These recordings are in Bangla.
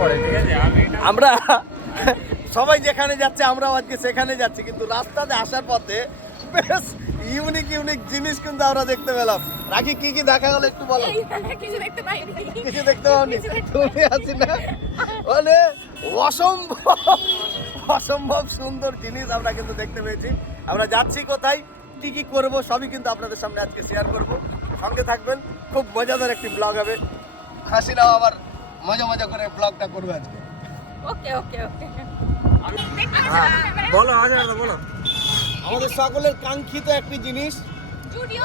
পড়ে ঠিক আছে? আমরা সবাই যেখানে যাচ্ছে আমরাও আজকে সেখানে যাচ্ছি কিন্তু রাস্তাতে আসার পথে বেশ ইউনিক ইউনিক জিনিস কিন্তু আমরা দেখতে পেলাম। রাখি কি কি দেখা গেল একটু বলো? কিছু দেখতে পাইনি। কিছু দেখতে পাওনি? তুমি আছি না? বলে অসম্ভব অসম্ভব সুন্দর জিনিস আমরা কিন্তু দেখতে পেয়েছি। আমরা যাচ্ছি কোথায় কি কি করব সবই কিন্তু আপনাদের সামনে আজকে শেয়ার করব। সঙ্গে থাকবেন খুব মজাদার একটি ব্লগ হবে। হাসিনাও আবার। মজা মজা করে ব্লগটা করবে আজকে। ওকে ওকে ওকে দেখতে হ্যাঁ, পাচ্ছি বলো আচ্ছা বলো। আমাদের সকলের কাঙ্ক্ষিত একটি জিনিস। জুডিও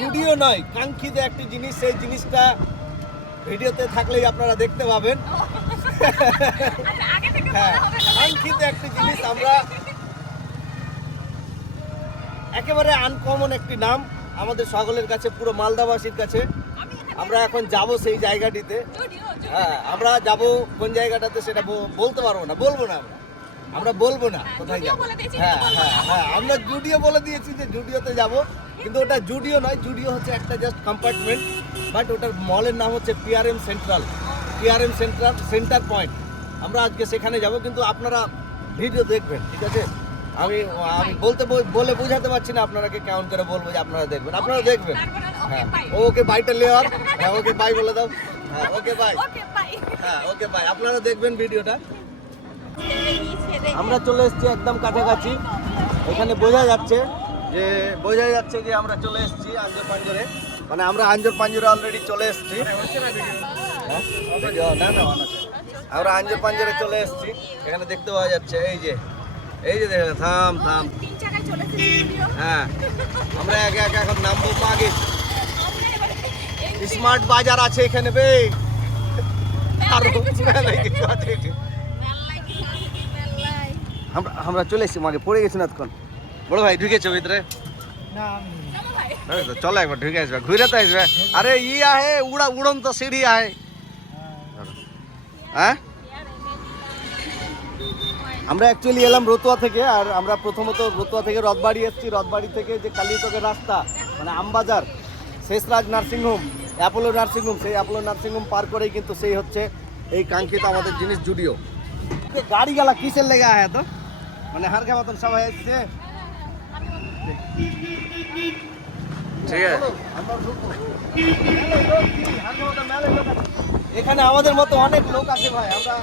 ভিডিও নয় কাঙ্ক্ষিত একটি জিনিস। সেই জিনিসটা ভিডিওতে থাকলেই আপনারা দেখতে পাবেন। আচ্ছা আগে থেকে হ্যাঁ বলা কাঙ্ক্ষিত একটি জিনিস আমরা একেবারে আনকমন একটি নাম। আমাদের সকলের কাছে পুরো মালদাবাসীর কাছে। আমরা এখন যাব সেই জায়গাটিতে। হ্যাঁ আমরা যাব কোন জায়গাটাতে সেটা বলতে পারব না বলব না আমরা। আমরা বলব না কোথায় জুডিও যাব। হ্যাঁ হ্যাঁ হ্যাঁ আমরা জুডিও বলে দিয়েছি যে জুডিওতে যাব কিন্তু ওটা জুডিও নয় জুডিও হচ্ছে একটা জাস্ট কম্পার্টমেন্ট বাট ওটার মলের নাম হচ্ছে PRM central PRM central centre point আমরা আজকে সেখানে যাব কিন্তু আপনারা ভিডিও দেখবেন ঠিক আছে? আমি আমি বলতে বল- বলে বোঝাতে পারছি না আপনারাকে কেমন করে বলব যে আপনারা দেখবেন। আপনারা দেখবেন। হ্যাঁ। bye. ওকে বাইটা লেয়ার হ্যাঁ ওকে বাই বলে দাও। হ্যাঁ ওকে বাই হ্যাঁ ওকে বাই আপনারা দেখবেন ভিডিওটা। আমরা চলে এসেছি একদম কাছাকাছি। এখানে বোঝা যাচ্ছে যে বোঝা যাচ্ছে যে আমরা চলে এসেছি আঞ্জর পাঞ্জরে। মানে আমরা আঞ্জর পাঞ্জরে অলরেডি চলে এসেছি। হ্যাঁ? না না। আমরা আঞ্জর পাঞ্জরে চলে এসেছি। এখানে দেখতে পাওয়া যাচ্ছে এই যে এই যে দেখেন থাম থাম। হ্যাঁ আমরা একে একে এখন নামবো আমরা স্মার্ট বাজার আছে এখানে বে। আরও মেলায় কিছু আছে। আমরা আমরা চলে এসেছি মাগে পড়ে গেছি না তখন বড় ভাই ঢুকেছো ভিতরে? চলো একবার ঢুকে আসবে ঘুরে তো আসবে। আরে ই আহে উড়া উড়ন্ত সিঁড়ি আহে। হ্যাঁ? আমরা অ্যাকচুয়ালি এলাম রতুয়া থেকে আর আমরা প্রথমত রতুয়া থেকে রথবাড়ি এসেছি। রথবাড়ি থেকে যে কালীচকের রাস্তা মানে Ambazar Sheshraj nursing home Apollo nursing home সেই অ্যাপোলো নার্সিংহোম পার করেই কিন্তু সেই হচ্ছে এই কাঙ্ক্ষিত আমাদের জিনিস জুডিও। গাড়ি গেলা কিসের লেগে আয় তো? মানে হার খা মতন সবাই এসছে। ঠিক আছে। এখানে আমাদের মতো অনেক লোক আছে ভাই আমরা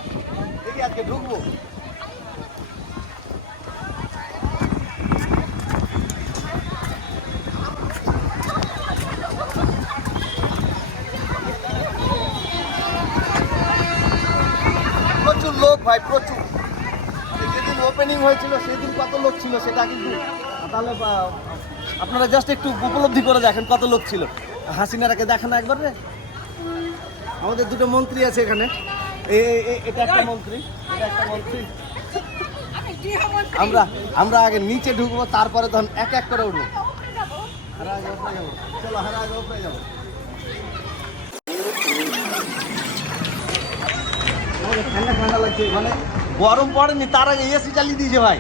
দেখি আজকে ঢুকবো প্রচুর লোক ভাই, প্রচুর। যেদিন ওপেনিং হয়েছিল, সেদিন কত লোক ছিল সেটা কিন্তু তাহলে আপনারা জাস্ট একটু উপলব্ধি করে দেখেন কত লোক ছিল। হাসিনারাকে দেখেন একবার রে। আমাদের দুটো মন্ত্রী আছে এখানে। এটা একটা মন্ত্রী, এটা একটা মন্ত্রী। আমরা আমরা আগে নিচে ঢুকবো, তারপরে তখন এক এক করে উঠবো। যাব। যাব। চলো হারা আগে যাব। ঠান্ডা ঠান্ডা লাগছে মানে গরম পড়েনি তার আগে এসি চালিয়ে দিয়েছে ভাই।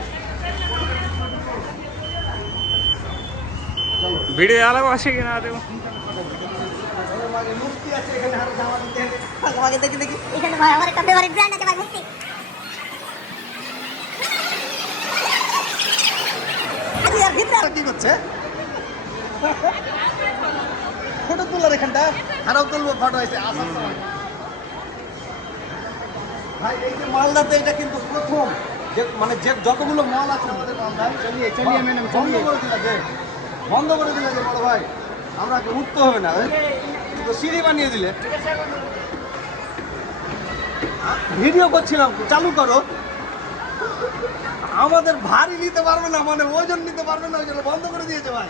ভিডিও আলাদা আছে কিনা দেখো। আমাদের মূর্তি আছে এখানে হারা জামা দিতে আমাকে দেখি দেখি। এখানে ভাই আমার একটা ফেভারিট ব্র্যান্ড আছে ভাই মুক্তি। আর কি করছে? ফটো তোলার এখানটা। আরও তুলবো ফটো হয়েছে আসার সময়। ভাই এই যে মালদাতে এটা কিন্তু প্রথম। যে মানে যে যতগুলো মল আছে আমাদের মালদায় চলিয়ে চলিয়ে ম্যাডাম বন্ধ করে দিলা যে বন্ধ করে দিলে যে বড় ভাই আমরা উঠতে হবে না এই? তো সিঁড়ি বানিয়ে দিলে। ভিডিও করছিলাম চালু করো। আমাদের ভারী নিতে পারবে না মানে ওজন নিতে পারবে না ওই জন্য বন্ধ করে দিয়েছে ভাই।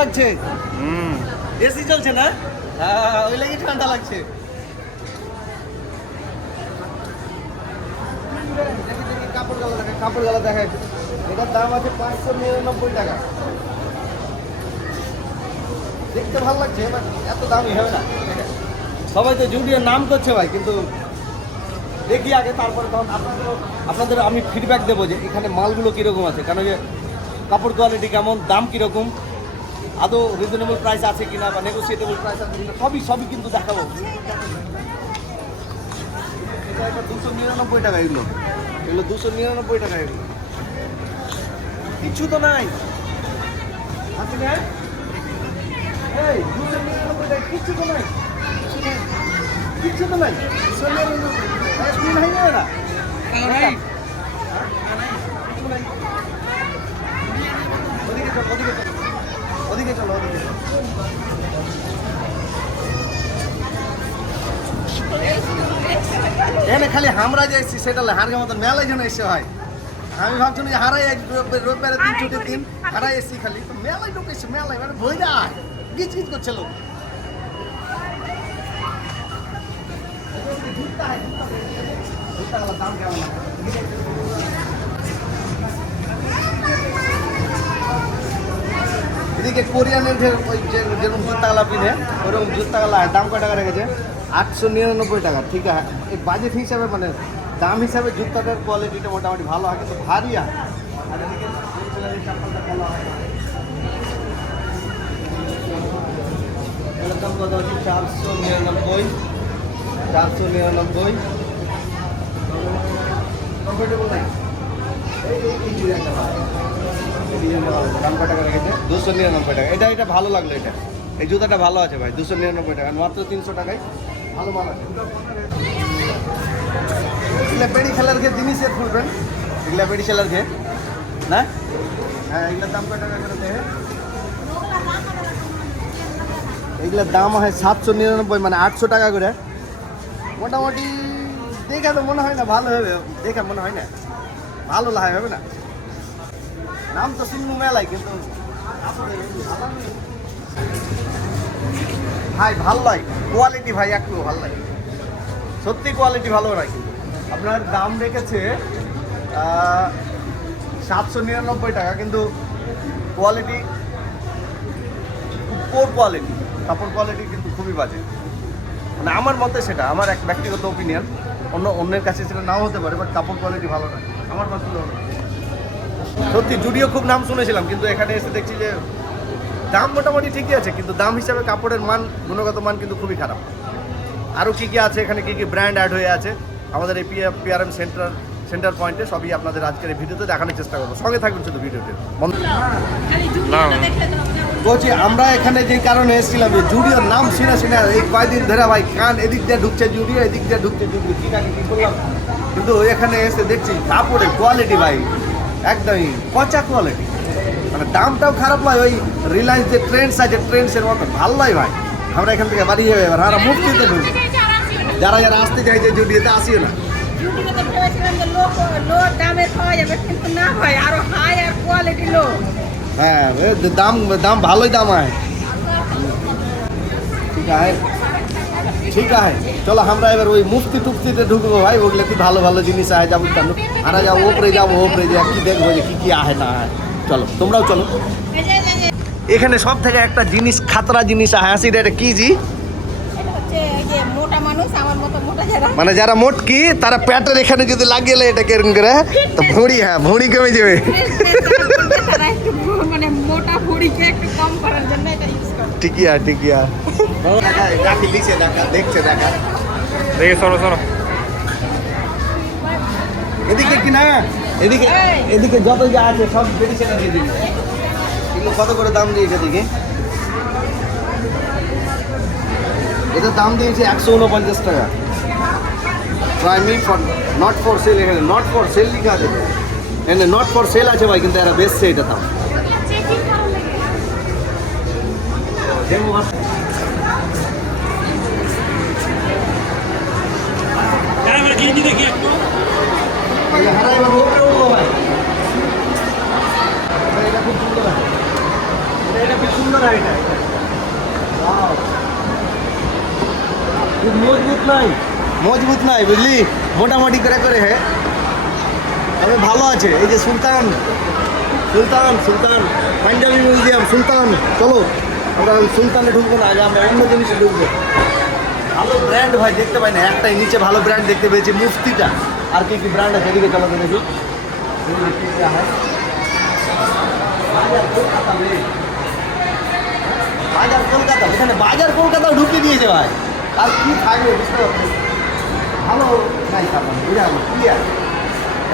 লাগছে? হুম। এসি চলছে না? হ্যাঁ ওই লাগি ঠান্ডা লাগছে। দেখি, দেখি, কাপড় গালা দেখা কাপড় গালা দেখা এটার দাম আছে পাঁচশো নিরানব্বই টাকা। দেখতে ভালো লাগছে এত দামই হবে না। সবাই তো জুডিওর নাম করছে ভাই কিন্তু দেখি আগে তারপরে তখন আপনাদের আপনাদের আমি ফিডব্যাক দেবো যে এখানে মালগুলো কীরকম আছে। কেন যে কাপড় কোয়ালিটি কেমন, দাম কীরকম, আদৌ রিজনেবল প্রাইস আছে কিনা বা নেগোসিয়েটেবল প্রাইস আছে কিনা, সবই সবই কিন্তু দেখাবো। দুশো নিরানব্বই টাকা এগুলো। এগুলো দুশো নিরানব্বই টাকা এগুলো। কিছু তো নাই। কিচ্ছু তো নাই। কিছু তো নাই। টাকা। না এটা কিছু নাই। ওদিকে চলো ওদিকে চলো ওদিকে চলো ওদিকে চলো হামরা যে এসছি সেটা না হারগে মতন মেলায় যেন এসে হয়। আমি ভাবছিলাম যে হারাই আজ রোব- রোববারের দিন ছুটির দিন হারাই এসছি খালি। তো মেলায় ঢুকে এসছে মেলায় মানে ভয় না গিচ গিচ করছে লোক। দাম কেমন এদিকে কোরিয়ানের যে ওই যে যেরকম জুতাগুলা কিনে ওরকম জুতাগুলা দাম কয় টাকা রেখেছে? আটশো নিরানব্বই টাকা ঠিক আছে? এই বাজেট হিসাবে মানে দাম হিসাবে জুতাটার কোয়ালিটিটা মোটামুটি ভালো হয় কিন্তু ভারী হয় আর। এদিকে ভালো হয় দাম কত হচ্ছে? চারশো নিরানব্বই। চারশো নিরানব্বই। কমফোর্টেবল নাই? দুশো নিরানব্বই টাকা। এটা এটা ভালো লাগল এটা। এই জুতাটা ভালো আছে ভাই দুশো নিরানব্বই টাকা। মাত্র তিনশো টাকায়। এগুলা পেড়ি খেলার খেয়ে জিনিসের ফুলবেন এগুলা পেড়ি খেলার খেয়ে না? হ্যাঁ এগুলোর দাম কত টাকা করে দেয় এগুলোর দাম হয় সাতশো নিরানব্বই মানে আটশো টাকা করে। মোটামুটি দেখে তো মনে হয় না ভালো হবে, দেখে মনে হয় না। ভালো লাগে হবে না। নাম তো শুনব মেলাই কিন্তু ভাই, ভালো লাগে। কোয়ালিটি ভাই একটু ভালো লাগে। সত্যি কোয়ালিটি ভালো নয় কিন্তু আপনার দাম রেখেছে সাতশো নিরানব্বই টাকা, কিন্তু কোয়ালিটি খুব পোর কোয়ালিটি কাপড় কোয়ালিটি কিন্তু খুবই বাজে। মানে আমার মতে সেটা, আমার এক ব্যক্তিগত ওপিনিয়ন অন্য, অন্যের কাছে সেটা নাও হতে পারে বাট কাপড় কোয়ালিটি ভালো নয়। আমার হলো সত্যি, জুডিও খুব নাম শুনেছিলাম, কিন্তু এখানে এসে দেখছি যে দাম মোটামুটি ঠিকই আছে কিন্তু দাম হিসাবে কাপড়ের মান গুণগত মান কিন্তু খুবই খারাপ। আরও কী কী আছে এখানে কী কী ব্র্যান্ড অ্যাড হয়ে আছে? আমাদের এই পিআরএম সেন্টার সেন্টার পয়েন্টে সবই আপনাদের আজকের এই ভিডিওতে দেখানোর চেষ্টা করব। সঙ্গে থাকবেন শুধু ভিডিওতে। বলছি আমরা এখানে যে কারণে এসেছিলাম যে জুডিওর নাম শুনে শুনে এই কয়দিন ধরে ভাই কান এদিক দিয়ে ঢুকছে জুডিও এদিক দিয়ে ঢুকছে জুডিও ঠিক আছে কি করলাম কিন্তু এখানে এসে দেখছি কাপড়ের কোয়ালিটি ভাই একদমই পচা কোয়ালিটি মানে দামটাও খারাপ নয় ওই রিলায়েন্স যে ট্রেন্ডস আছে ট্রেন্ডসের মতো ভালো নয় ভাই। আমরা এখান থেকে বাড়ি যাবে এবার আমরা মুক্তিতে ঢুকি যারা যারা আসতে চাইছে জুডিওতে আসিও না। যাবে হ্যাঁ দাম দাম ভালোই দাম है ঠিক আছে ঠিক আছে চলো আমরা এবার ওই মুফতি টুফতিতে ঢুকবো ভাই ওগুলো একটু ভালো ভালো জিনিস আছে যাব আর যাব ওপরে যাব ওপরে যা কি দেখব যে কি কি আহে না আহে চলো তোমরাও চলো। এখানে সব থেকে একটা জিনিস খাতরা জিনিস আহে আসি এটা কি জি? এটা হচ্ছে এই যে মোটা মানুষ আমার মতো মোটা যারা। মানে যারা মোটকি তারা প্যাটের এখানে যদি লাগিয়ে এটা কেরম করে তো ভুঁড়ি হ্যাঁ ভুঁড়ি কমে যাবে। একটু মানে দেখা দেখছে দেখা। দেখি সরো সরো। এদিকে কি না? এদিকে এই। এদিকে যত যা আছে সব বেরিয়েছে না দিয়ে দিবি। এগুলো কত করে দাম দিয়েছে দেখি এটা দাম দিয়েছে একশো উনপঞ্চাশ টাকা। প্রাইমি ফর নট ফর সেল এখানে নট ফর সেল লিখা আছে। এখানে নট ফর সেল আছে ভাই কিন্তু এরা বেচছে এটা দাম। দেখো ভাই। তাহলে হারাই বাবু। মজবুত নাই, বুঝলি? মোটামুটি করে করে হ্যাঁ তবে ভালো আছে। এই যে সুলতান সুলতান সুলতান, পাঞ্জাবি মিউজিয়াম সুলতান, চলো। আমরা সুলতানে ঢুকবো না, আগে আমরা অন্য জিনিসে ঢুকবো। ভালো ব্র্যান্ড ভাই, দেখতে পাই না। একটাই, নিচে ভালো ব্র্যান্ড দেখতে পেয়েছি, মুফতিটা। আর কি কি ব্র্যান্ড আছে, এদিকে চলো দেখি। বাজার কলকাতা কলকাতা এখানে বাজার কলকাতাও ঢুকিয়ে দিয়েছে ভাই। আর কি থাকবে বুঝতে পারছি ভালো নাই কারণ বুঝা গেল ক্লিয়ার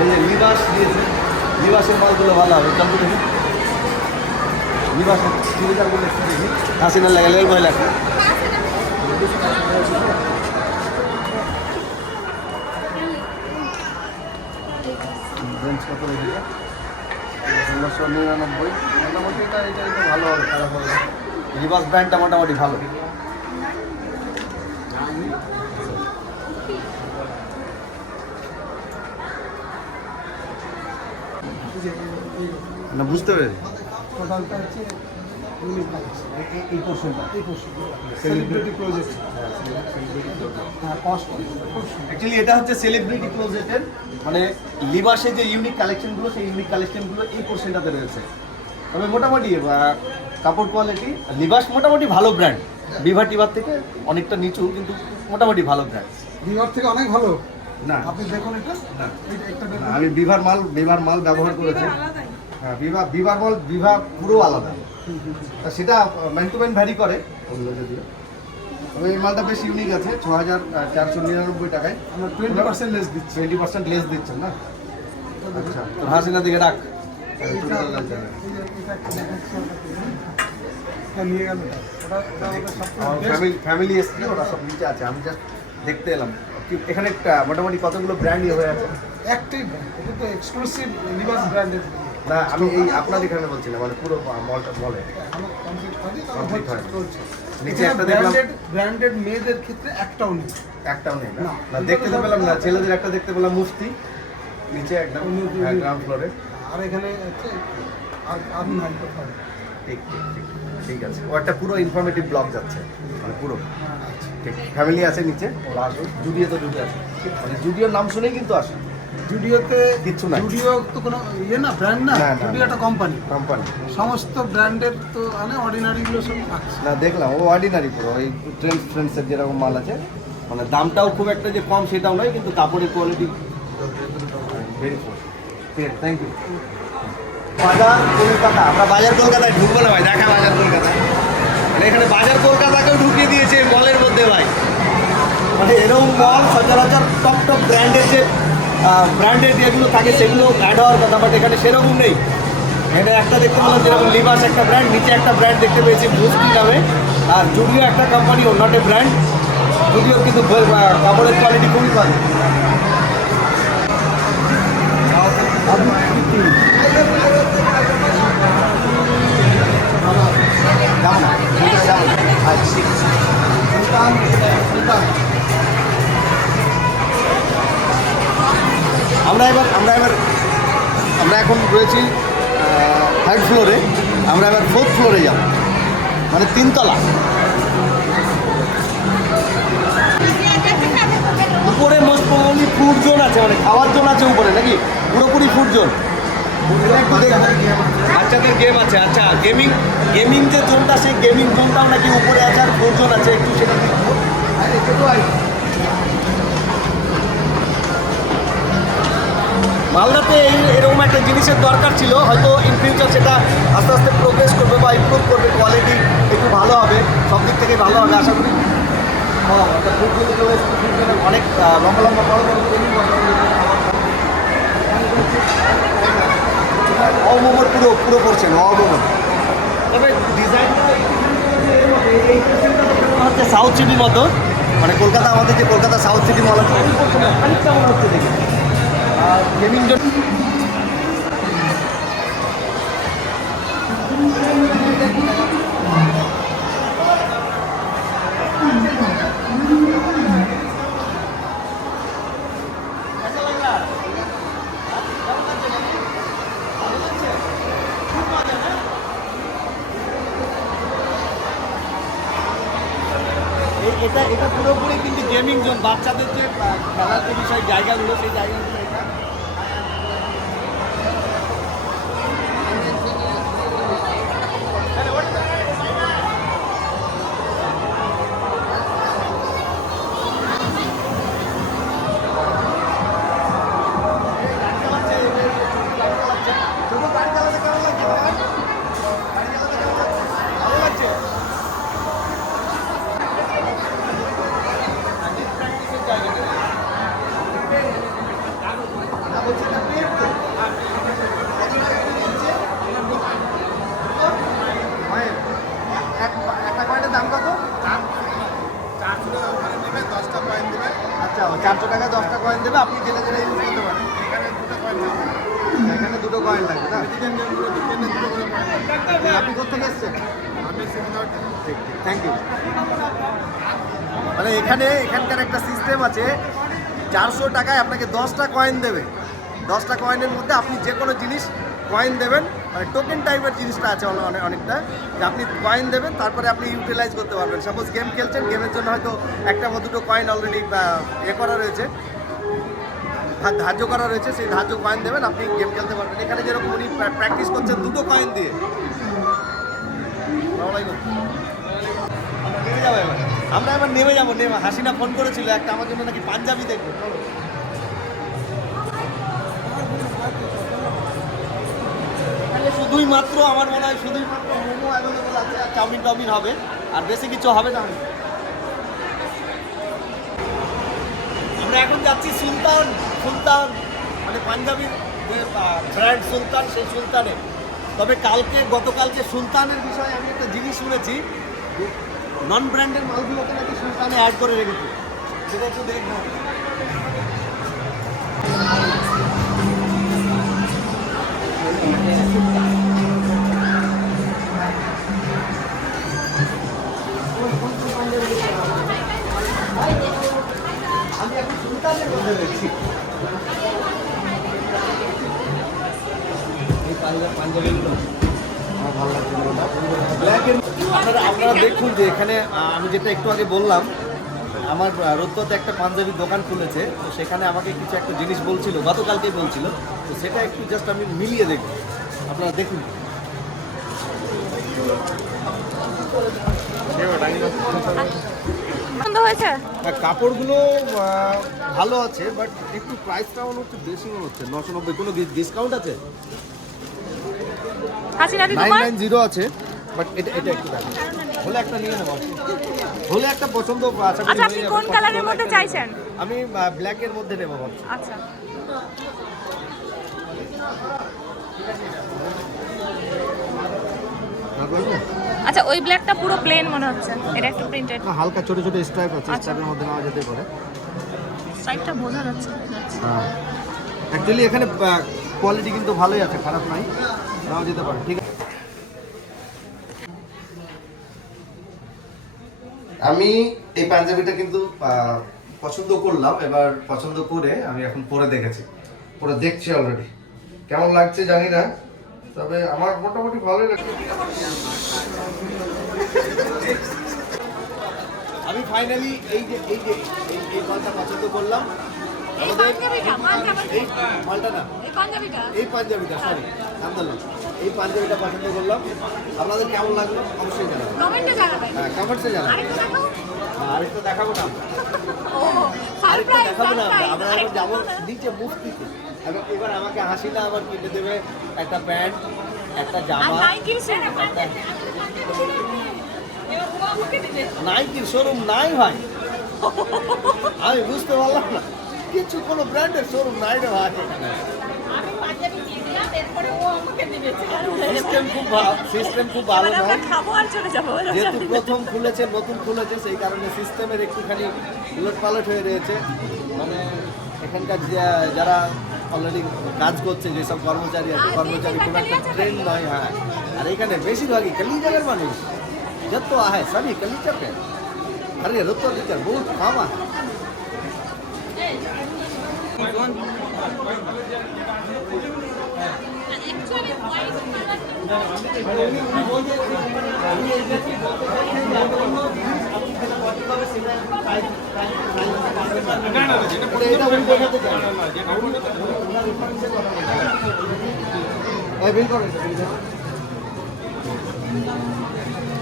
এই যে লিবাস দিয়েছে, লিবাসের মালগুলো ভালো হবে, চল দেখি। লিবাসের চুড়িদারগুলো একটু দেখি। হাসিনা লাগালে ভয় লাগবে বেঞ্চ কত রেখে ষোলোশো নিরানব্বই। মোটামুটি এটা এটা এটা ভালো হবে খারাপ হবে রিভার্স ব্র্যান্ডটা মোটামুটি ভালো। না বুঝতে পেরেছি। এই পোর্শনটা এই পশু সেলিব্রিটি প্রজেক্ট হ্যাঁ কস্ট অ্যাকচুয়ালি এটা হচ্ছে সেলিব্রিটি ক্লোজেটের মানে লিবাসে যে ইউনিক কালেকশনগুলো সেই ইউনিক কালেকশনগুলো এই পোর্শনটাতে রয়েছে। তবে মোটামুটি কাপড় কোয়ালিটি লিবাস মোটামুটি ভালো ব্র্যান্ড বিভা টিভার থেকে অনেকটা নিচু কিন্তু মোটামুটি ভালো ব্র্যান্ড বিভার থেকে অনেক ভালো? না। আপনি দেখুন এটা। আমি বিভার মাল বিভার মাল ব্যবহার করেছি। হ্যাঁ বিভা বিভার মাল বিভা পুরো আলাদা। সেটা ম্যান টু ম্যান ভ্যারি করে। ওগুলো যদিও তবে এই মালটা বেশ ইউনিক আছে ছ হাজার চারশো নিরানব্বই টাকায়। আমরা টোয়েন্টি পার্সেন্ট লেস দিচ্ছি। টোয়েন্টি পার্সেন্ট লেস দিচ্ছেন না? আচ্ছা তোর হাসিনা দিকে রাখ। নিয়ে গেল। ফ্যামিলি ফ্যামিলি এসছে ওরা সব নিচে আছে। আমি জাস্ট দেখতে এলাম। এখানে একটা মোটামুটি কতগুলো ব্র্যান্ড হয়ে আছে? একটাই এটা তো এক্সক্লুসিভ লিবাস ব্র্যান্ডের না আমি এই আপনার এখানে বলছি না মানে পুরো মলটা মলে। কমপ্লিট নিচে একটা দেখলাম। ব্র্যান্ডেড মেয়েদের ক্ষেত্রে একটাও নেই। একটাও নেই না? না। না দেখতে তো পেলাম না ছেলেদের একটা দেখতে পেলাম মুফতি। নিচে একদম গ্রাউন্ড ফ্লোরে আর এখানে হচ্ছে আর আর নাই কোথাও। ঠিক ঠিক ঠিক ঠিক আছে। ও একটা পুরো ইনফরমেটিভ ব্লগ যাচ্ছে মানে পুরো। ঠিক ফ্যামিলি আছে নিচে জুডিও তো আছে। মানে জুডিওর নাম শুনেই কিন্তু আসে। জুডিওতে কিচ্ছু নাই। জুডিও তো কোনো ইয়ে না ব্র্যান্ড না না, না, জুডিও একটা কোম্পানি কোম্পানি সমস্ত ব্র্যান্ডের তো মানে অর্ডিনারিগুলো সব না দেখলাম ও অর্ডিনারি পুরো ওই ট্রেন্ডস ফ্রেন্ডসের যেরকম মাল আছে মানে দামটাও খুব একটা যে কম সেটাও নয় কিন্তু কাপড়ের কোয়ালিটি ভেরি ঠিক থ্যাংক ইউ বাজার কলকাতা আমরা বাজার কলকাতায় ঢুকবো না ভাই দেখা বাজার কলকাতা। মানে এখানে বাজার কলকাতাকেও ঢুকিয়ে দিয়েছে মলের মধ্যে ভাই। মানে এরকম মল সচরাচর টপ টপ ব্র্যান্ডের যে ব্র্যান্ডের যেগুলো থাকে সেগুলো অ্যাড হওয়ার কথা বাট এখানে সেরকম নেই। এখানে একটা দেখতে পেলাম যেরকম লিবাস একটা ব্র্যান্ড নিচে একটা ব্র্যান্ড দেখতে পেয়েছি বুস্টি নামে। আর জুডিও একটা company not a brand Zudio কিন্তু কাপড়ের কোয়ালিটি খুবই ভালো। যাব আমরা এবার আমরা এবার আমরা এখন রয়েছি থার্ড ফ্লোরে আমরা এবার ফোর্থ ফ্লোরে যাব। মানে তিনতলা। উপরে মোস্ট প্রবলি ফুড জোন আছে মানে খাওয়ার জোন আছে উপরে নাকি? পুরোপুরি ফুড জোন বাচ্চাদের গেম আছে। আচ্ছা গেমিং গেমিং যে জোনটা সেই গেমিং জোনটাও নাকি উপরে আছে আর ফুড জোন আছে একটু সেটা দেখব। মালদাতে এই এরকম একটা জিনিসের দরকার ছিল, হয়তো ইন ফিউচার সেটা আস্তে আস্তে প্রোগ্রেস করবে বা ইম্প্রুভ করবে কোয়ালিটি একটু ভালো হবে, সব দিক থেকে ভালো হবে, আশা করি। অনেক লম্বা লম্বা বড় বড় পুরো পুরো করছেন হচ্ছে সাউথ সিটির মতো মানে কলকাতা, আমাদের যে কলকাতা সাউথ সিটি মল আছে দেখে গেমিং এটা এটা পুরোপুরি কিন্তু গেমিং জোন বাচ্চাদের যে খেলার যে বিষয়, জায়গাগুলো, সেই জায়গাগুলো চারশো টাকা দশটা কয়েন দেবে আপনি জেলে জেলে ইউজ করতে পারেন। এখানে দুটো কয়েন লাগবে না? আপনি কোথেকে এসছেন? থ্যাংক ইউ মানে এখানে এখানকার একটা সিস্টেম আছে চারশো টাকায় আপনাকে দশটা কয়েন দেবে। দশটা কয়েনের মধ্যে আপনি যে কোনো জিনিস কয়েন দেবেন মানে টোকেন টাইপের জিনিসটা আছে অনে- অনে- অনেকটা, যে আপনি কয়েন দেবেন, তারপরে আপনি ইউটিলাইজ করতে পারবেন। সাপোজ গেম খেলছেন গেমের জন্য হয়তো একটা বা দুটো কয়েন অলরেডি এ করা রয়েছে। ধার্য করা রয়েছে, সেই ধার্য কয়েন দেবেন, আপনি গেম খেলতে পারবেন। এখানে যেরকম উনি প্র্যাকটিস করছেন, দুটো কয়েন দিয়ে। নেমে আমরা এবার নেমে যাব, নেমে হাসিনা ফোন করেছিল একটা, আমার জন্য নাকি পাঞ্জাবি দেখব শুধুই মাত্র, আমার মনে হয় শুধুই মাত্র মোমো অ্যাভেলেবল আছে আর চাউমিন টাউমিন হবে। আর বেশি কিছু হবে না। আমরা এখন যাচ্ছি সুলতান সুলতান মানে পাঞ্জাবির যে ব্র্যান্ড সুলতান, সেই সুলতানের। তবে কালকে, গতকালকে সুলতানের বিষয়ে আমি একটা জিনিস শুনেছি নন ব্র্যান্ডের মালগুলোকে নাকি সুলতানে অ্যাড করে রেখেছি। সেটা একটু দেখব পাঞ্জাব আপনারা দেখুন যে এখানে আমি যেটা একটু আগে বললাম, আমার রোদ্দতে একটা পাঞ্জাবির দোকান খুলেছে, তো সেখানে আমাকে কিছু একটা জিনিস বলছিল গতকালকে বলছিল, তো সেটা একটু জাস্ট আমি মিলিয়ে দেখব। আপনারা দেখুন। পছন্দ হয়েছে? হ্যাঁ কাপড়গুলো ভালো আছে বাট একটু প্রাইসটা মনে হচ্ছে বেশি হচ্ছে। নশো নব্বই কোনো ডিসকাউন্ট আছে? হাসিনাদি তোমার? নাইন জিরো আছে বাট এটা এটা একটু দেখো হলে একটা নিয়ে নেব। হলে একটা পছন্দ আচ্ছা আপনি কোন কালারের মধ্যে চাইছেন। আমি ব্ল্যাকের মধ্যে নেব আচ্ছা। না বলবে? আচ্ছা ওই ব্ল্যাকটা পুরো প্লেন মনে হচ্ছে। এটা একটু প্রিন্টেড না হালকা ছোট ছোট স্ট্রাইপ আছে আচ্ছা। স্ট্রাইপের মধ্যে নেওয়া যেতে পারে। সাইডটা বোঝা যাচ্ছে। হ্যাঁ। অ্যাকচুয়ালি এখানে কোয়ালিটি কিন্তু ভালোই আছে খারাপ নাই। নেওয়া যেতে পারে ঠিক আছে? আমি এই পাঞ্জাবিটা কিন্তু পছন্দ করলাম। এবার পছন্দ করে আমি এখন পরে দেখেছি। পরে দেখছি অলরেডি কেমন লাগছে জানি না। তবে আমার মোটামুটি ভালোই লাগছে। আমি ফাইনালি এই যে এই যে এই এই মালটা পছন্দ করলাম। এই মালটা না? এই পাঞ্জাবিটা? সরি আন্দোলন এই পাঞ্জাবিটা পছন্দ করলাম। আপনাদের কেমন লাগল? অবশ্যই জানাবেন। হ্যাঁ কমেন্টসে জানাবেন। আরেকটা হ্যাঁ, দেখাবো না আমরা। দেখাবো না আমরা। যাব নিচে মুফতিতে। এবার এবার আমাকে হাসিনা আবার কিনে দেবে। একটা প্যান্ট একটা জামা নাইকির শোরুম নাই ভাই। আমি বুঝতে পারলাম না। কিছু কোনো ব্র্যান্ডের শোরুম নাই রে ভাই সিস্টেম খুব ভালো যেহেতু প্রথম খুলেছে নতুন খুলেছে সেই কারণে সিস্টেমের একটুখানি উলট পালট হয়ে রয়েছে। মানে এখানকার যারা অলরেডি কাজ করছেন যেসব কর্মচারী আছে কর্মচারী খুব একটা ট্রেন নয় হ্যাঁ আর এখানে বেশিরভাগই কলিজারের মানুষ যত আহে সবই কলিজাকে আরে রত কলিজার বহুত কাম আহে আমি বলতে চাই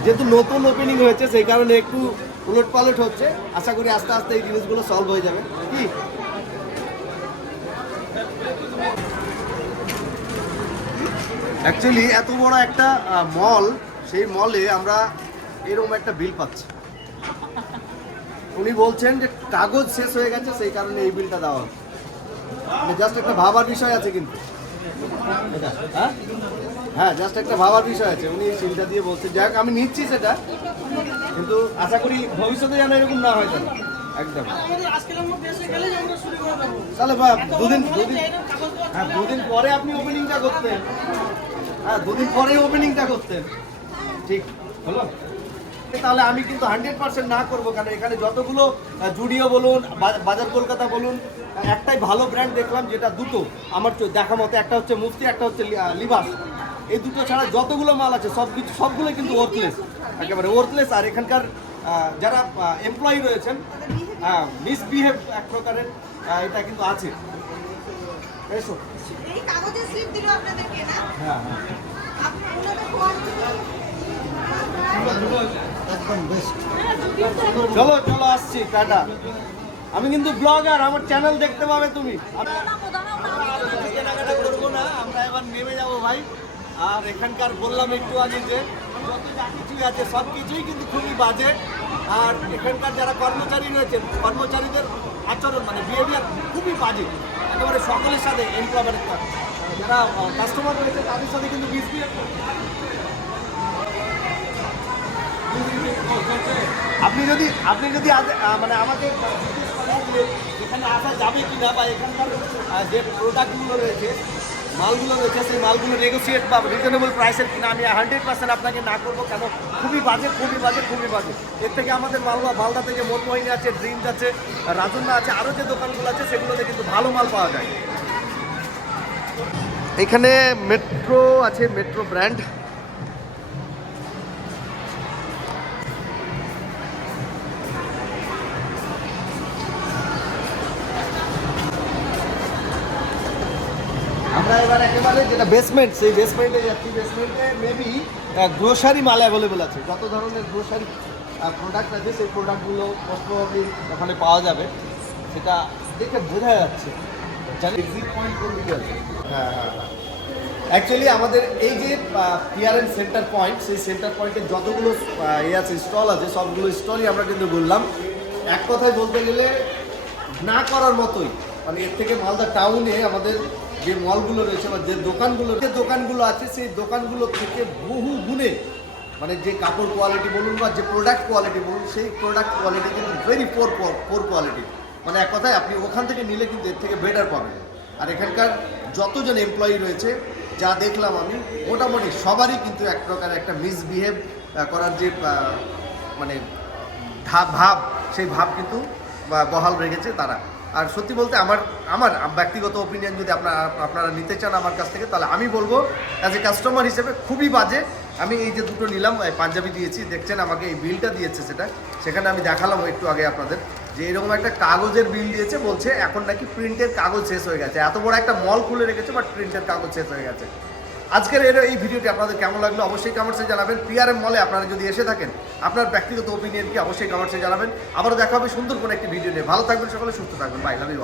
যেহেতু নতুন ওপেনিং হয়েছে, সেই কারণে একটু উলট পালট হচ্ছে। আশা করি আস্তে আস্তে এই জিনিসগুলো সলভ হয়ে যাবে। কি? অ্যাকচুয়ালি এত বড় একটা মল সেই মলে আমরা এরকম একটা বিল পাচ্ছি। উনি বলছেন যে কাগজ শেষ হয়ে গেছে, সেই কারণে এই বিলটা দেওয়া হচ্ছে জাস্ট একটা ভাবার বিষয় আছে কিন্তু। হ্যাঁ? হ্যাঁ জাস্ট একটা ভাবার বিষয় আছে। উনি চিন্তা দিয়ে বলছেন, যাই হোক, আমি নিচ্ছি সেটা। কিন্তু আশা করি ভবিষ্যতে যেন এরকম না হয় যেন একদম। তাহলে দুদিন দুদিন হ্যাঁ দুদিন পরে আপনি ওপেনিংটা করতেন। হ্যাঁ দুদিন পরে ওপেনিংটা করতেন। ঠিক। হলো? তাহলে আমি কিন্তু হান্ড্রেড পার্সেন্ট না করব কেন এখানে যতগুলো জুডিও বলুন বা- বাজার কলকাতা বলুন একটাই ভালো ব্র্যান্ড দেখলাম যেটা দুটো আমার দেখা মতো একটা হচ্ছে মুফতি একটা হচ্ছে লিবাস। এই দুটো ছাড়া যতগুলো মাল আছে সব কিছু সবগুলো কিন্তু ওয়ার্থলেস একেবারে ওয়ার্থলেস আর এখানকার যারা এমপ্লয়ি রয়েছেন হ্যাঁ মিসবিহেভ এক প্রকারের এটা কিন্তু আছে। এসো। এই কাগজের স্লিপ দিল আপনাদেরকে না? হ্যাঁ। হ্যাঁ চলো চলো আসছি, টাটা। আমি কিন্তু ব্লগার, আমার চ্যানেল দেখতে পাবে তুমি। কেনাকাটা করব না আমরা এবার নেমে যাব ভাই আর এখানকার বললাম একটু আগে যে কিছুই আছে, সব কিছুই কিন্তু খুবই বাজে। আর এখানকার যারা কর্মচারী রয়েছেন কর্মচারীদের আচরণ মানে বিহেভিয়ার খুবই বাজে। একেবারে সকলের সাথে এমপ্লয়ার যারা কাস্টমার রয়েছে, তাদের সাথে কিন্তু মিসবিহেভ আপনি যদি আপনি যদি মানে আমাকে এখানে আসা যাবে কি না বা এখানকার যে প্রোডাক্টগুলো রয়েছে, মালগুলো রয়েছে, সেই মালগুলো নেগোসিয়েট বা রিজনেবল প্রাইসের কিনা, আমি হান্ড্রেড পার্সেন্ট আপনাকে না করব, কেন? খুবই বাজে খুবই বাজে খুবই বাজে এর থেকে আমাদের মালদা মালদা থেকে মনমোহিনী আছে ড্রিমস আছে, রাজন্যা আছে, আরও যে দোকানগুলো আছে, সেগুলোতে কিন্তু ভালো মাল পাওয়া যায়। এখানে মেট্রো আছে মেট্রো ব্র্যান্ড আমরা এবার একেবারে যেটা বেসমেন্ট সেই বেসমেন্টে যাচ্ছি। বেসমেন্টে মেবি গ্রোসারি মাল অ্যাভেলেবেল আছে। যত ধরনের গ্রোসারি প্রোডাক্ট আছে সেই প্রোডাক্টগুলো মোস্ট প্রবাবলি ওখানে পাওয়া যাবে। সেটা দেখে বোঝা যাচ্ছে। হ্যাঁ হ্যাঁ হ্যাঁ। অ্যাকচুয়ালি আমাদের এই যে পিআরএন সেন্টার পয়েন্ট সেই সেন্টার পয়েন্টে যতগুলো ইয়ে আছে স্টল আছে সবগুলো স্টলই আমরা কিন্তু বললাম। এক কথায় বলতে গেলে না করার মতোই। মানে এর থেকে মালদা টাউনে আমাদের যে মলগুলো রয়েছে বা যে দোকানগুলো যে দোকানগুলো আছে, সেই দোকানগুলো থেকে বহু গুণে মানে যে কাপড় কোয়ালিটি বলুন বা যে প্রোডাক্ট কোয়ালিটি বলুন, সেই প্রোডাক্ট কোয়ালিটি কিন্তু ভেরি পোর পোর কোয়ালিটি মানে এক কথায় আপনি ওখান থেকে নিলে কিন্তু এর থেকে বেটার পাবেন। আর এখানকার যতজন এমপ্লয়ি রয়েছে, যা দেখলাম আমি, মোটামুটি সবারই কিন্তু এক প্রকার একটা মিসবিহেভ করার যে মানে ভাব, সেই ভাব কিন্তু বহাল রেখেছে তারা। আর সত্যি বলতে আমার আমার ব্যক্তিগত ওপিনিয়ন যদি আপনারা আপনারা নিতে চান আমার কাছ থেকে, তাহলে আমি বলব অ্যাজ এ কাস্টমার হিসেবে খুবই বাজে। আমি এই যে দুটো নিলাম পাঞ্জাবি দিয়েছি, দেখছেন আমাকে এই বিলটা দিয়েছে সেটা। সেখানে আমি দেখালাম একটু আগে আপনাদের, যে এরকম একটা কাগজের বিল দিয়েছে, বলছে এখন নাকি প্রিন্টের কাগজ শেষ হয়ে গেছে। এত বড় একটা মল খুলে রেখেছে বাট প্রিন্টের কাগজ শেষ হয়ে গেছে। আজকের এর এই ভিডিওটি আপনাদের কেমন লাগল অবশ্যই কমেন্টসে জানাবেন। পিআরএম মলে আপনারা যদি এসে থাকেন, আপনার ব্যক্তিগত ওপিনিয়ন কি অবশ্যই কমেন্টসে জানাবেন। আবারও দেখা হবে সুন্দর কোনো একটি ভিডিও নিয়ে। ভালো থাকবেন সকলে, সুস্থ থাকবেন। By love you